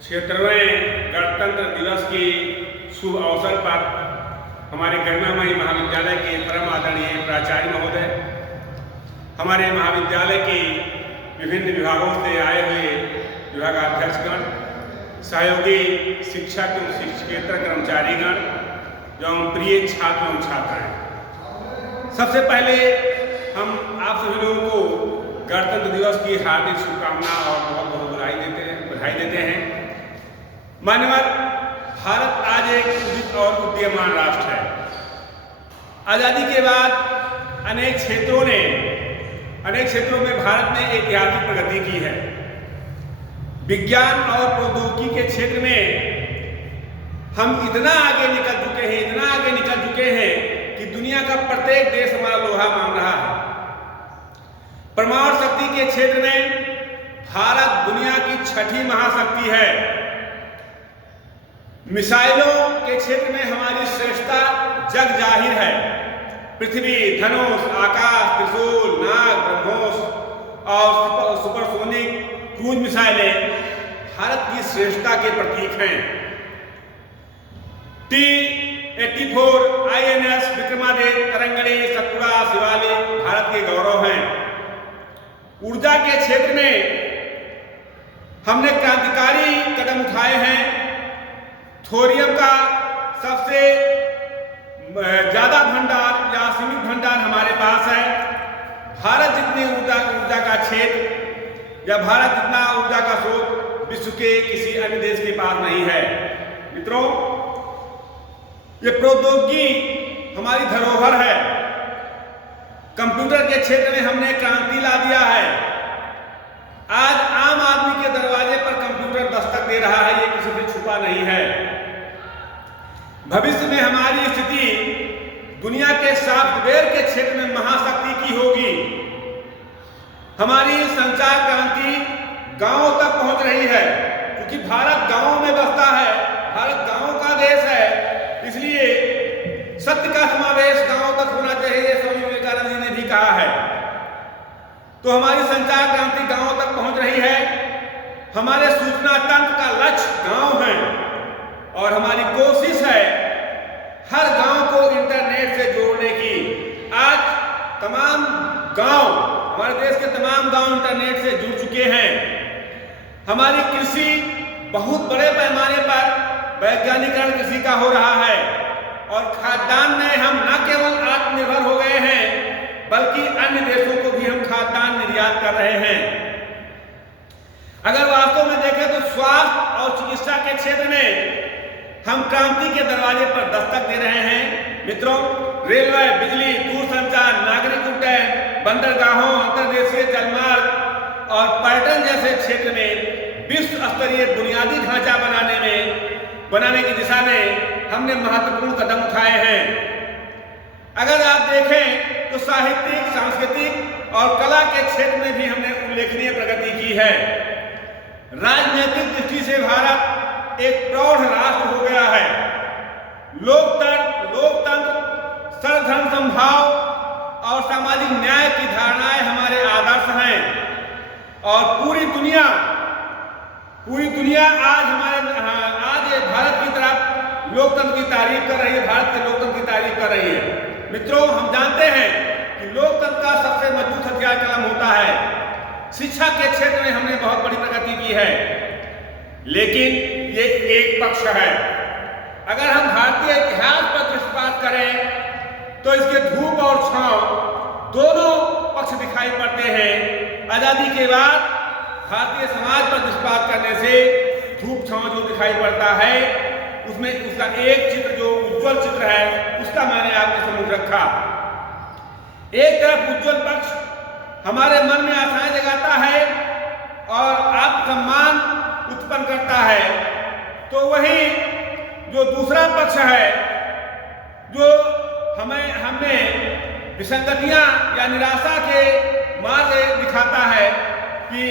76वें गणतंत्र दिवस की शुभ अवसर पर हमारे गरिमामयी महाविद्यालय के परम आदरणीय प्राचार्य महोदय, हमारे महाविद्यालय के विभिन्न विभागों से आए हुए विभागाध्यक्षगण, सहयोगी शिक्षक एवं शिक्षकेतर कर्मचारीगण एवं प्रिय छात्र एवं छात्राएं, सबसे पहले हम आप सभी लोगों को गणतंत्र दिवस की हार्दिक शुभकामना और बहुत बहुत बधाई देते हैं। मान्यवर, भारत आज एक उदित और उदीयमान राष्ट्र है। आज़ादी के बाद अनेक क्षेत्रों में भारत ने ऐतिहासिक प्रगति की है। विज्ञान और प्रौद्योगिकी के क्षेत्र में हम इतना आगे निकल चुके हैं कि दुनिया का प्रत्येक देश हमारा लोहा मान रहा है। परमाणु शक्ति के क्षेत्र में भारत दुनिया की छठी महाशक्ति है। मिसाइलों के क्षेत्र में हमारी श्रेष्ठता जग जाहिर है। पृथ्वी, धनुष, आकाश, त्रिशूल, नाग, ब्रह्मोस और सुपरसोनिक क्रूज मिसाइलें भारत की श्रेष्ठता के प्रतीक हैं। T-84 INS विक्रमादित्य, तरंगड़ी, सतपुड़ा, शिवालिक भारत के गौरव हैं। ऊर्जा के क्षेत्र में हमने क्रांतिकारी कदम उठाए हैं। थोरियम का सबसे ज्यादा भंडार या सीमित भंडार हमारे पास है। भारत जितनी ऊर्जा का क्षेत्र या भारत जितना ऊर्जा का स्रोत विश्व के किसी अन्य देश के पास नहीं है। मित्रों, ये प्रौद्योगिकी हमारी धरोहर है। कंप्यूटर के क्षेत्र में हमने क्रांति ला दिया है। आज आम आदमी के दरवाजे पर कंप्यूटर दस्तक दे रहा है, ये किसी से छुपा नहीं है। भविष्य में हमारी स्थिति दुनिया के सॉफ्टवेयर के क्षेत्र में महाशक्ति की होगी। हमारी संचार क्रांति गांवों तक पहुंच रही है, क्योंकि भारत गांवों में बसता है, भारत गांवों का देश है। इसलिए सत्य का समावेश गांवों तक होना चाहिए, स्वामी विवेकानंद जी ने भी कहा है। तो हमारी संचार क्रांति गांवों तक पहुंच रही है। हमारे सूचना तंत्र का लक्ष्य गांव है और हमारी कोशिश है हर गांव को इंटरनेट से जोड़ने की। आज तमाम गांव, हमारे देश के तमाम गांव इंटरनेट से जुड़ चुके हैं। हमारी कृषि बहुत बड़े पैमाने पर वैज्ञानिकरण कृषि का हो रहा है और खाद्यान्न में हम न केवल आत्मनिर्भर हो गए हैं, बल्कि अन्य देशों को भी हम खाद्यान्न निर्यात कर रहे हैं। अगर वास्तव में देखें तो स्वास्थ्य और चिकित्सा के क्षेत्र में हम क्रांति के दरवाजे पर दस्तक दे रहे हैं। मित्रों, रेलवे, बिजली, दूरसंचार, नागरिक उड्डयन, बंदरगाहों, अंतर्देशीय जलमार्ग और पर्यटन जैसे क्षेत्र में विश्व स्तरीय बुनियादी ढांचा बनाने की दिशा में हमने महत्वपूर्ण कदम उठाए हैं। अगर आप देखें तो साहित्यिक, सांस्कृतिक और कला के क्षेत्र में भी हमने उल्लेखनीय प्रगति की है। राजनीतिक दृष्टि से भारत एक प्रौढ़ राष्ट्र हो गया है। लोकतंत्र, सर्वधर्म समभाव और सामाजिक न्याय की धारणाएं हमारे आदर्श हैं और पूरी दुनिया आज भारत की तरफ लोकतंत्र की तारीफ कर रही है, भारत के लोकतंत्र की तारीफ कर रही है। मित्रों, हम जानते हैं कि लोकतंत्र का सबसे मजबूत हथियार कलम होता है। शिक्षा के क्षेत्र में हमने बहुत बड़ी प्रगति की है, लेकिन ये एक पक्ष है। अगर हम भारतीय इतिहास पर दृष्टिपात करें तो इसके धूप और छांव दोनों पक्ष दिखाई पड़ते हैं। आजादी के बाद भारतीय समाज पर दृष्टिपात करने से धूप छांव जो दिखाई पड़ता है, उसमें उसका एक चित्र जो उज्जवल चित्र है, उसका मैंने आपके सम्मुख रखा। एक तरफ उज्जवल पक्ष हमारे मन में आशाएं जगाता है और आत्मसम्मान उत्पन्न करता है, तो वही जो दूसरा पक्ष है जो हमें विसंगतियां या निराशा के मार्ग दिखाता है कि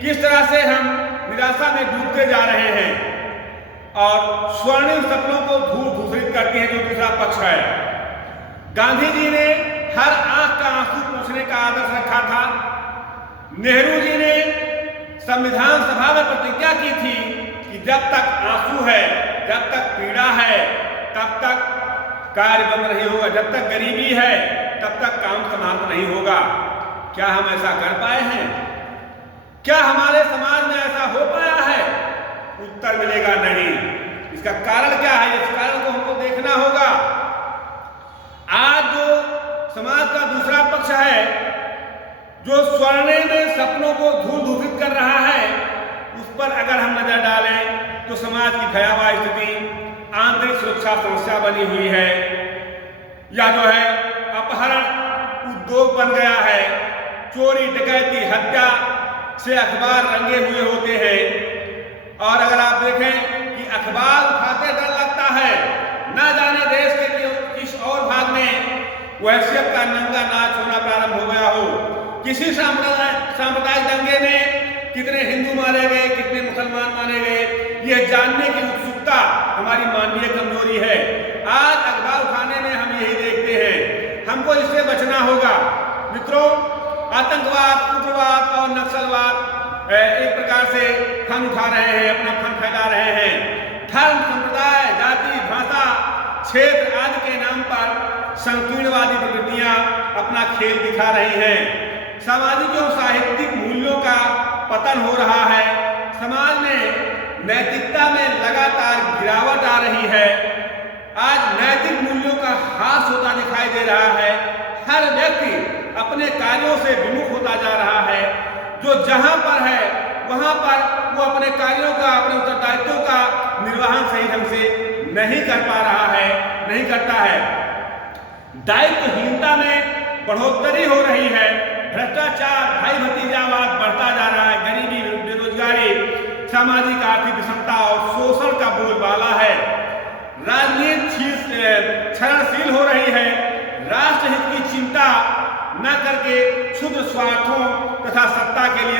किस तरह से हम निराशा में डूबते जा रहे हैं और स्वर्णिम सपनों को धूसरित करती है जो दूसरा पक्ष है। गांधी जी ने हर आंख का आंसू पोंछने का आदर्श रखा था। नेहरू जी ने संविधान सभा में प्रतिज्ञा की थी कि जब तक आंसू है, जब तक पीड़ा है, तब तक कार्य बंद नहीं होगा। जब तक गरीबी है, तब तक काम समाप्त नहीं होगा। क्या हम ऐसा कर पाए हैं? क्या हमारे समाज में ऐसा हो पाया है? उत्तर मिलेगा नहीं। इसका कारण क्या है? इस कारण को हमको देखना होगा। आज जो समाज का दूसरा पक्ष है, जो स्वर्णिम सपनों को धूल धूपित कर रहा है, उस पर अगर हम नजर डालें तो समाज की भयावह स्थिति आंतरिक सुरक्षा समस्या बनी हुई है, या जो है अपहरण उद्योग बन गया है। चोरी डकैती हत्या से अखबार रंगे हुए होते हैं। और अगर आप देखें कि अखबार उठाते डर लगता है, न जाने देश के किस और भाग में वहशियत का नंगा नाच होना प्रारंभ हो गया हो। किसी सांप्रदायिक दंगे में कितने हिंदू मारे गए, कितने मुसलमान मारे गए, ये जानने की उत्सुकता हमारी मानवीय कमजोरी है। आज अखबार उठाने में हम यही देखते हैं। हमको इससे बचना होगा। मित्रों, आतंकवाद, उग्रवाद और नक्सलवाद एक प्रकार से फन उठा रहे हैं, अपना फन फैला रहे हैं। धर्म, संप्रदाय, जाति, भाषा, क्षेत्र आदि के नाम पर संकीर्णवादी प्रवृत्तियां अपना खेल दिखा रही हैं। सामाजिक और साहित्यिक मूल्यों का पतन हो रहा है। समाज में नैतिकता में लगातार गिरावट आ रही है। आज नैतिक मूल्यों का ह्रास होता दिखाई दे रहा है। हर व्यक्ति अपने कार्यों से विमुख होता जा रहा है। जो जहां पर है वहां पर वो अपने कार्यों का, अपने उत्तरदायित्वों का निर्वहन सही ढंग से नहीं कर पा रहा है, नहीं करता है। दायित्वहीनता में बढ़ोतरी हो रही है। भ्रष्टाचार, भाई भतीजावाद बढ़ता जा रहा है। गरीबी, बेरोजगारी, सामाजिक आर्थिक विषमता और शोषण का बोलबाला है। राजनीति क्षरणशील हो रही है। राष्ट्रहित की चिंता न करके क्षुद्र स्वार्थों तथा सत्ता के लिए